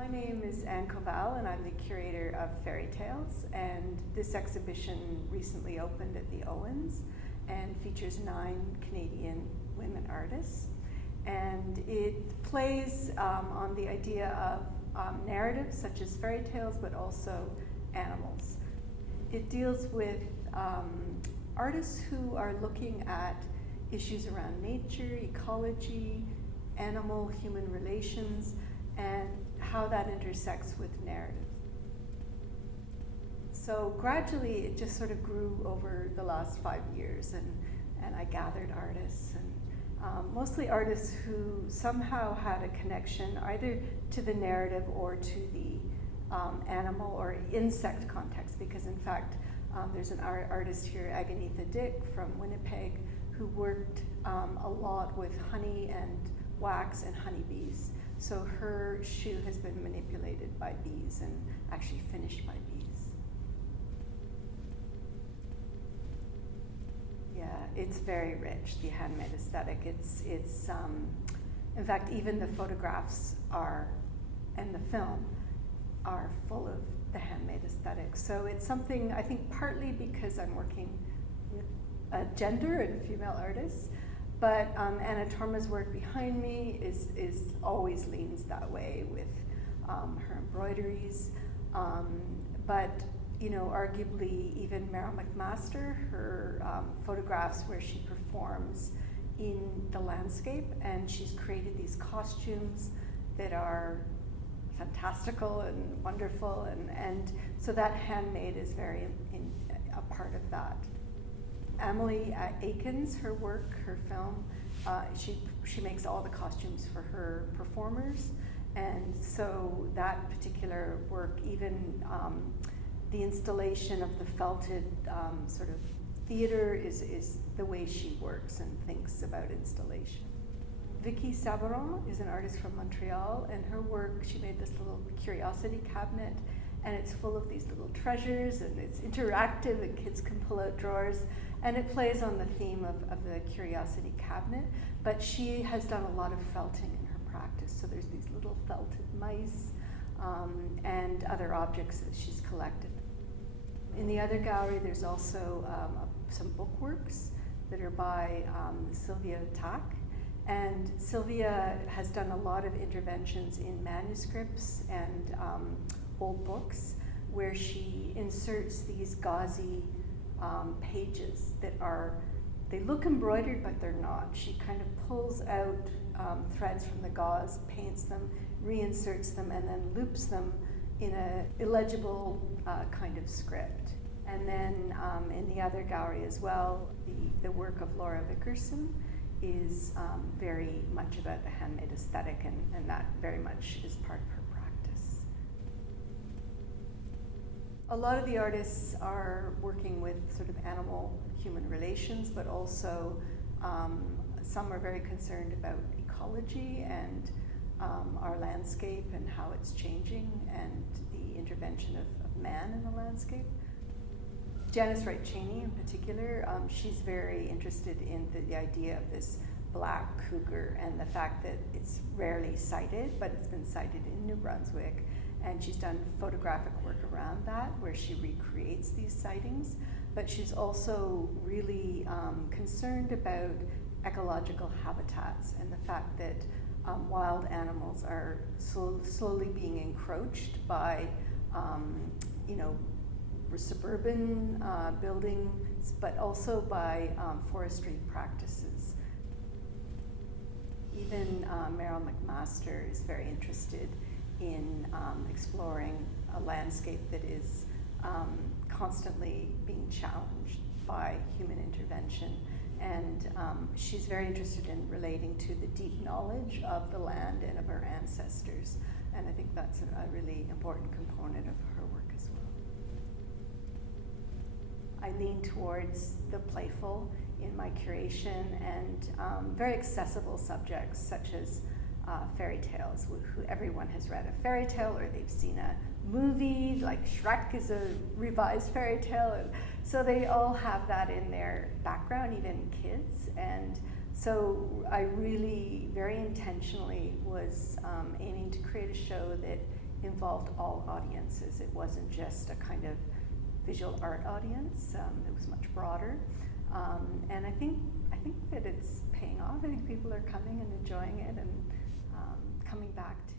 My name is Anne Koval, and I'm the curator of Fairy Tales, and this exhibition recently opened at the Owens and features 9 Canadian women artists. And it plays on the idea of narratives such as fairy tales, but also animals. It deals with artists who are looking at issues around nature, ecology, animal-human relations, and how that intersects with narrative. So gradually it just sort of grew over the last 5 years, and I gathered artists, and mostly artists who somehow had a connection either to the narrative or to the animal or insect context, because in fact there's an artist here, Aganetha Dyck from Winnipeg, who worked a lot with honey and wax and honeybees. So her shoe has been manipulated by bees and actually finished by bees. Yeah, it's very rich, the handmade aesthetic. It's in fact, even the photographs and the film are full of the handmade aesthetic. So it's something, I think, partly because I'm working with a gender and female artists, but Anna Torma's work behind me is always leans that way with her embroideries. But arguably even Meryl McMaster, her photographs where she performs in the landscape, and she's created these costumes that are fantastical and wonderful, and so that handmade is very a part of that. Amalie Atkins, her work, her film, she makes all the costumes for her performers, and so that particular work, even the installation of the felted sort of theater is the way she works and thinks about installation. Vicky Sabourin is an artist from Montreal, and her work, she made this little curiosity cabinet, and it's full of these little treasures, and it's interactive, and kids can pull out drawers, and it plays on the theme of the curiosity cabinet, but she has done a lot of felting in her practice, so there's these little felted mice and other objects that she's collected. In the other gallery, there's also some bookworks that are by Sylvia Ptak, and Sylvia has done a lot of interventions in manuscripts and old books where she inserts these gauzy pages that they look embroidered, but they're not. She kind of pulls out threads from the gauze, paints them, reinserts them, and then loops them in an illegible kind of script. And then in the other gallery as well, the work of Laura Vickerson is very much about the handmade aesthetic, and that very much is part of her practice. A lot of the artists are working with sort of animal-human relations, but also some are very concerned about ecology and our landscape and how it's changing, and the intervention of man in the landscape. Janice Wright Cheney in particular, she's very interested in the idea of this black cougar and the fact that it's rarely sighted, but it's been sighted in New Brunswick. And she's done photographic work around that where she recreates these sightings. But she's also really concerned about ecological habitats and the fact that wild animals are slowly being encroached by suburban buildings, but also by forestry practices. Even Meryl McMaster is very interested in exploring a landscape that is constantly being challenged by human intervention. And she's very interested in relating to the deep knowledge of the land and of our ancestors. And I think that's a really important component of her work as well. I lean towards the playful in my curation, and very accessible subjects such as fairy tales. Everyone has read a fairy tale or they've seen a movie, like Shrek is a revised fairy tale, and so they all have that in their background, even kids. And so I really very intentionally was aiming to create a show that involved all audiences. It wasn't just a kind of visual art audience. It was much broader. And I think that it's paying off. I think people are coming and enjoying it and coming back to